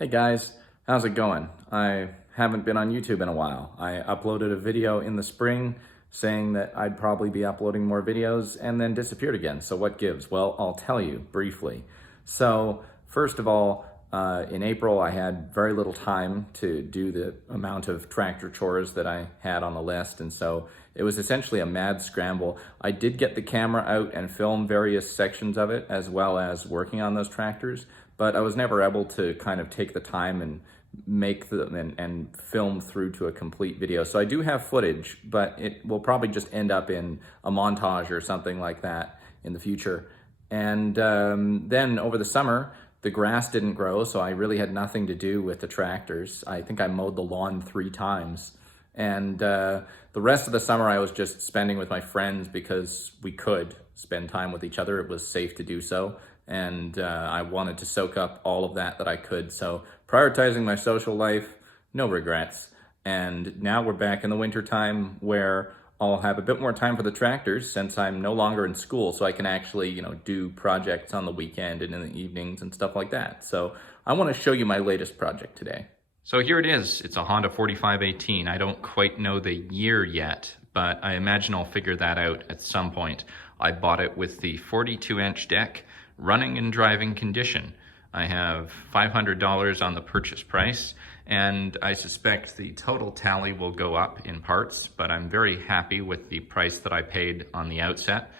Hey guys, how's it going? I haven't been on YouTube in a while. I uploaded a video in the spring saying that I'd probably be uploading more videos and then disappeared again. So what gives? Well, I'll tell you briefly. So first of all, in April, I had very little time to do the amount of tractor chores that I had on the list. And so it was essentially a mad scramble. I did get the camera out and film various sections of it as well as working on those tractors, but I was never able to kind of take the time and make them and film through to a complete video. So I do have footage, but it will probably just end up in a montage or something like that in the future. And then over the summer, the grass didn't grow, so I really had nothing to do with the tractors. I think I mowed the lawn 3 times. And the rest of the summer I was just spending with my friends because we could spend time with each other. It was safe to do so. And I wanted to soak up all of that I could. So prioritizing my social life, no regrets. And now we're back in the winter time where I'll have a bit more time for the tractors since I'm no longer in school, so I can actually, do projects on the weekend and in the evenings and stuff like that. So I want to show you my latest project today. So here it is. It's a Honda 4518. I don't quite know the year yet, but I imagine I'll figure that out at some point. I bought it with the 42-inch deck, running and driving condition. I have $500 on the purchase price, and I suspect the total tally will go up in parts, but I'm very happy with the price that I paid on the outset.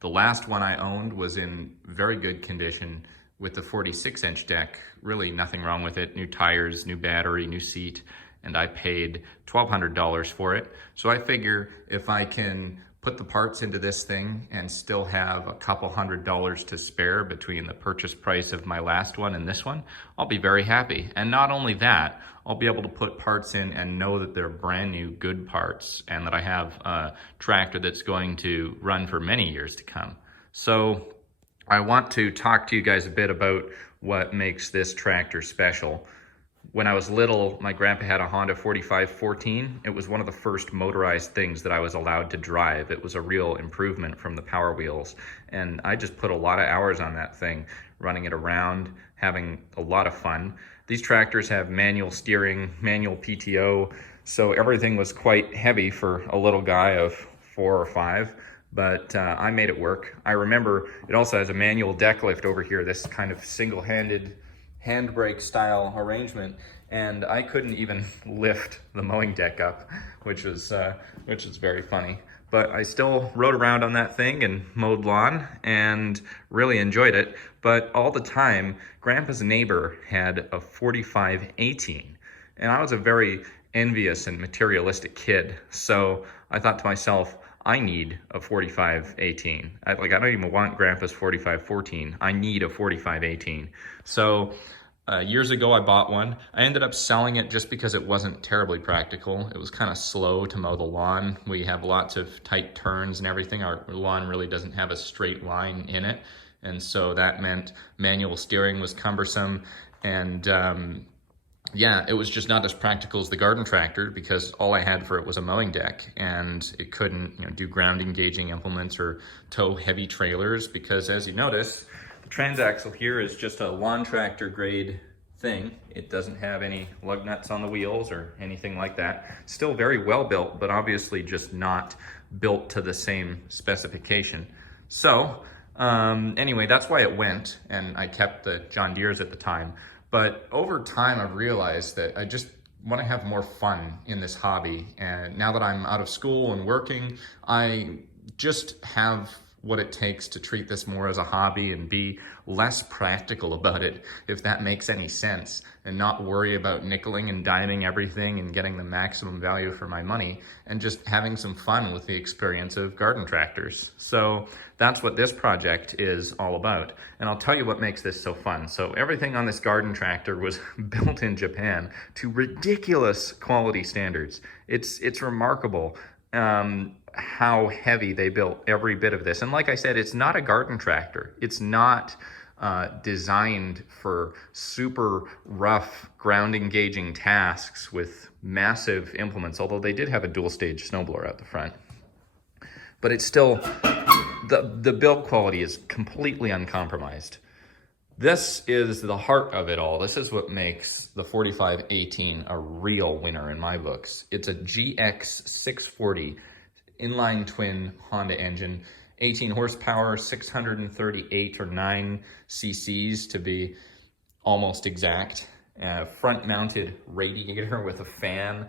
The last one I owned was in very good condition with the 46-inch deck. Really nothing wrong with it. New tires, new battery, new seat, and I paid $1,200 for it. So I figure if I can put the parts into this thing and still have a couple $100 to spare between the purchase price of my last one and this one, I'll be very happy. And not only that, I'll be able to put parts in and know that they're brand new good parts and that I have a tractor that's going to run for many years to come. So I want to talk to you guys a bit about what makes this tractor special. When I was little, my grandpa had a Honda 4514. It was one of the first motorized things that I was allowed to drive. It was a real improvement from the Power Wheels. And I just put a lot of hours on that thing, running it around, having a lot of fun. These tractors have manual steering, manual PTO, so everything was quite heavy for a little guy of 4 or 5. But I made it work. I remember it also has a manual deck lift over here, this kind of single-handed handbrake style arrangement, and I couldn't even lift the mowing deck up, which was very funny. But I still rode around on that thing and mowed lawn and really enjoyed it. But all the time, Grandpa's neighbor had a 4518, and I was a very envious and materialistic kid. So I thought to myself, I need a 4518. I don't even want Grandpa's 4514. I need a 4518. So years ago I bought one. I ended up selling it just because it wasn't terribly practical. It was kind of slow to mow the lawn. We have lots of tight turns and everything. Our lawn really doesn't have a straight line in it. And so that meant manual steering was cumbersome. And yeah, it was just not as practical as the garden tractor because all I had for it was a mowing deck, and it couldn't do ground engaging implements or tow heavy trailers because, as you notice, the transaxle here is just a lawn tractor grade thing. It doesn't have any lug nuts on the wheels or anything like that. Still very well built, but obviously just not built to the same specification. So anyway, that's why it went, and I kept the John Deere's at the time. But over time, I've realized that I just want to have more fun in this hobby. And now that I'm out of school and working, I just have what it takes to treat this more as a hobby and be less practical about it, if that makes any sense, and not worry about nickeling and diming everything and getting the maximum value for my money, and just having some fun with the experience of garden tractors. So that's what this project is all about. And I'll tell you what makes this so fun. So everything on this garden tractor was built in Japan to ridiculous quality standards. It's remarkable how heavy they built every bit of this. And like I said, it's not a garden tractor. It's not designed for super rough ground engaging tasks with massive implements, although they did have a dual stage snowblower out the front. But it's still, the build quality is completely uncompromised. This is the heart of it all. This is what makes the 4518 a real winner in my books. It's a GX 640 inline twin Honda engine, 18 horsepower, 638 or 9 cc's to be almost exact. Front mounted radiator with a fan.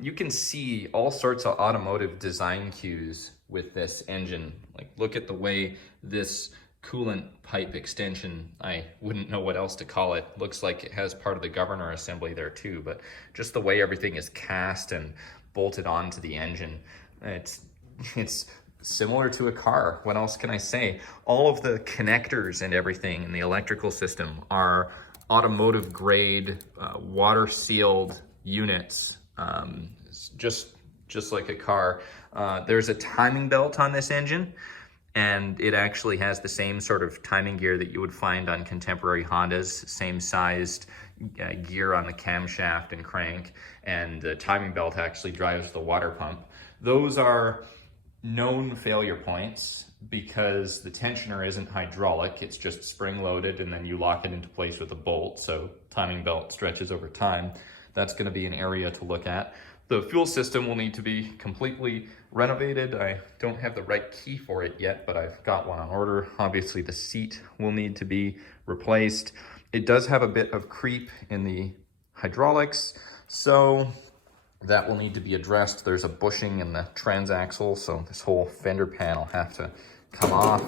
You can see all sorts of automotive design cues with this engine. Like, look at the way this coolant pipe extension, I wouldn't know what else to call it, looks like it has part of the governor assembly there too, but just the way everything is cast and bolted onto the engine, it's similar to a car. What else can I say? All of the connectors and everything in the electrical system are automotive grade, water sealed units, just like a car. There's a timing belt on this engine, and it actually has the same sort of timing gear that you would find on contemporary Hondas, same sized gear on the camshaft and crank, and the timing belt actually drives the water pump. Those are known failure points because the tensioner isn't hydraulic, it's just spring loaded and then you lock it into place with a bolt, so timing belt stretches over time. That's going to be an area to look at. The fuel system will need to be completely renovated. I don't have the right key for it yet, but I've got one on order. Obviously the seat will need to be replaced. It does have a bit of creep in the hydraulics, so that will need to be addressed. There's a bushing in the transaxle, so this whole fender pan will have to come off.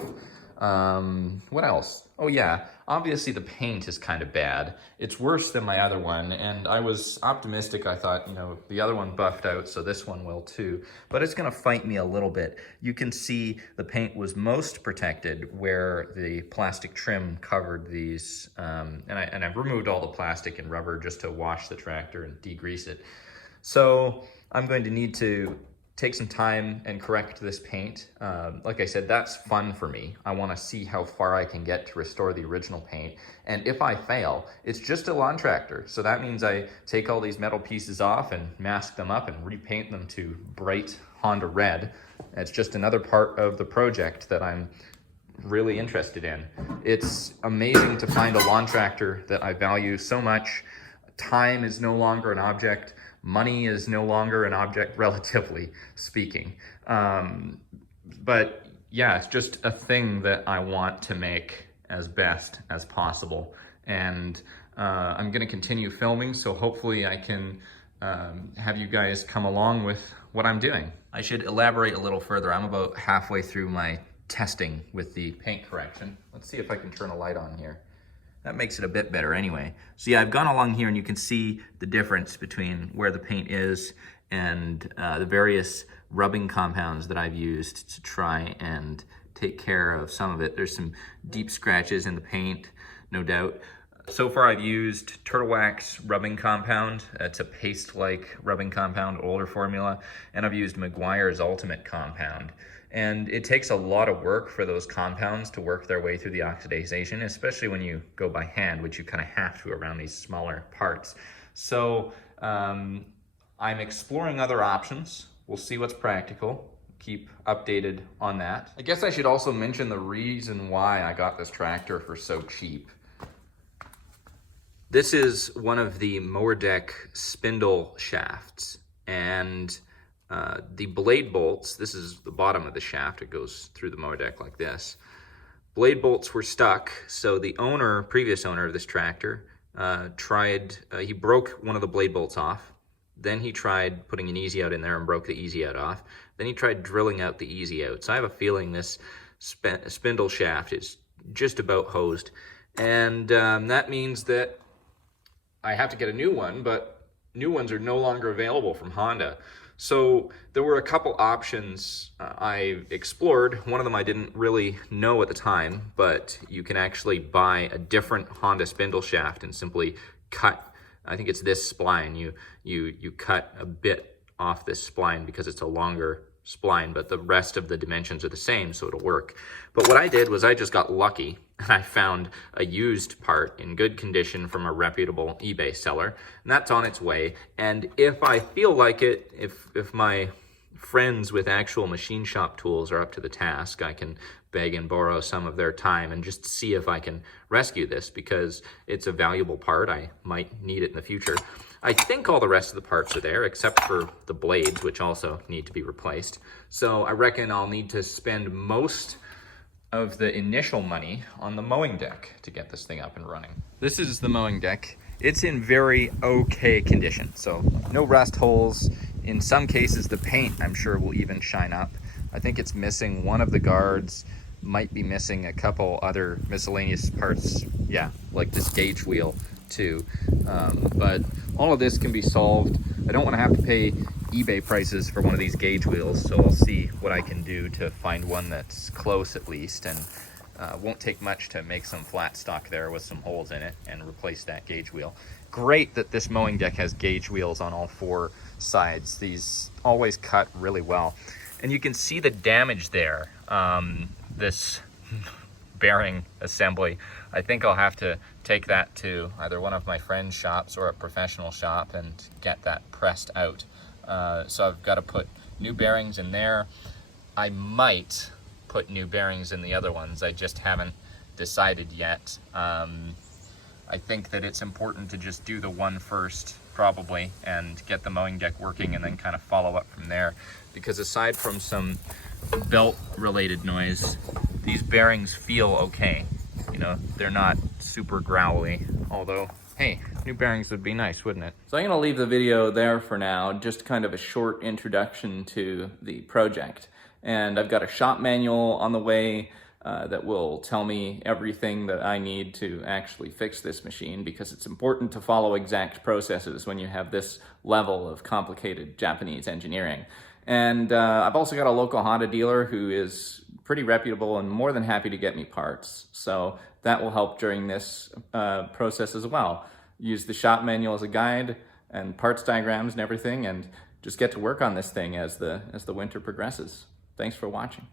What else? Oh yeah, obviously the paint is kind of bad. It's worse than my other one, and I was optimistic. I thought, you know, the other one buffed out, so this one will too. But it's gonna fight me a little bit. You can see the paint was most protected where the plastic trim covered these, and I've removed all the plastic and rubber just to wash the tractor and degrease it. So I'm going to need to take some time and correct this paint. Like I said, that's fun for me. I want to see how far I can get to restore the original paint. And if I fail, it's just a lawn tractor. So that means I take all these metal pieces off and mask them up and repaint them to bright Honda red. It's just another part of the project that I'm really interested in. It's amazing to find a lawn tractor that I value so much. Time is no longer an object. Money is no longer an object, relatively speaking. But yeah, it's just a thing that I want to make as best as possible. And I'm gonna continue filming, so hopefully I can have you guys come along with what I'm doing. I should elaborate a little further. I'm about halfway through my testing with the paint correction. Let's see if I can turn a light on here. That makes it a bit better anyway. So yeah, I've gone along here and you can see the difference between where the paint is and the various rubbing compounds that I've used to try and take care of some of it. There's some deep scratches in the paint, no doubt. So far I've used Turtle Wax rubbing compound. It's a paste-like rubbing compound, older formula. And I've used Meguiar's Ultimate compound. And it takes a lot of work for those compounds to work their way through the oxidization, especially when you go by hand, which you kind of have to around these smaller parts. So I'm exploring other options. We'll see what's practical. Keep updated on that. I guess I should also mention the reason why I got this tractor for so cheap. This is one of the Mowing Deck spindle shafts, and the blade bolts, this is the bottom of the shaft, it goes through the Mowing Deck like this. Blade bolts were stuck, so the owner, previous owner of this tractor, he broke one of the blade bolts off. Then he tried putting an easy out in there and broke the easy out off. Then he tried drilling out the easy out. So I have a feeling this spindle shaft is just about hosed. And that means that I have to get a new one, but new ones are no longer available from Honda. So there were a couple options I explored. One of them I didn't really know at the time, but you can actually buy a different Honda spindle shaft and simply cut, I think it's this spline, you cut a bit off this spline because it's a longer spline, but the rest of the dimensions are the same, so it'll work. But what I did was I just got lucky and I found a used part in good condition from a reputable eBay seller, and that's on its way. And if I feel like it, if my friends with actual machine shop tools are up to the task, I can beg and borrow some of their time and just see if I can rescue this, because it's a valuable part. I might need it in the future. I think all the rest of the parts are there, except for the blades, which also need to be replaced. So I reckon I'll need to spend most of the initial money on the mowing deck to get this thing up and running. This is the mowing deck. It's in very okay condition, so no rust holes. In some cases, the paint, I'm sure, will even shine up. I think it's missing one of the guards, might be missing a couple other miscellaneous parts, yeah, like this gauge wheel too. But all of this can be solved. I don't want to have to pay eBay prices for one of these gauge wheels, so I'll see what I can do to find one that's close at least, and won't take much to make some flat stock there with some holes in it and replace that gauge wheel. Great that this mowing deck has gauge wheels on all four sides. These always cut really well. And you can see the damage there. This bearing assembly, I think I'll have to take that to either one of my friend's shops or a professional shop and get that pressed out. So I've got to put new bearings in there. I might put new bearings in the other ones. I just haven't decided yet. I think that it's important to just do the one first, probably, and get the mowing deck working and then kind of follow up from there. Because aside from some belt related noise, these bearings feel okay. You know, they're not super growly, although, hey, new bearings would be nice, wouldn't it? So I'm gonna leave the video there for now, just kind of a short introduction to the project. And I've got a shop manual on the way that will tell me everything that I need to actually fix this machine, because it's important to follow exact processes when you have this level of complicated Japanese engineering. And I've also got a local Honda dealer who is pretty reputable and more than happy to get me parts. So that will help during this process as well. Use the shop manual as a guide and parts diagrams and everything, and just get to work on this thing as the winter progresses. Thanks for watching.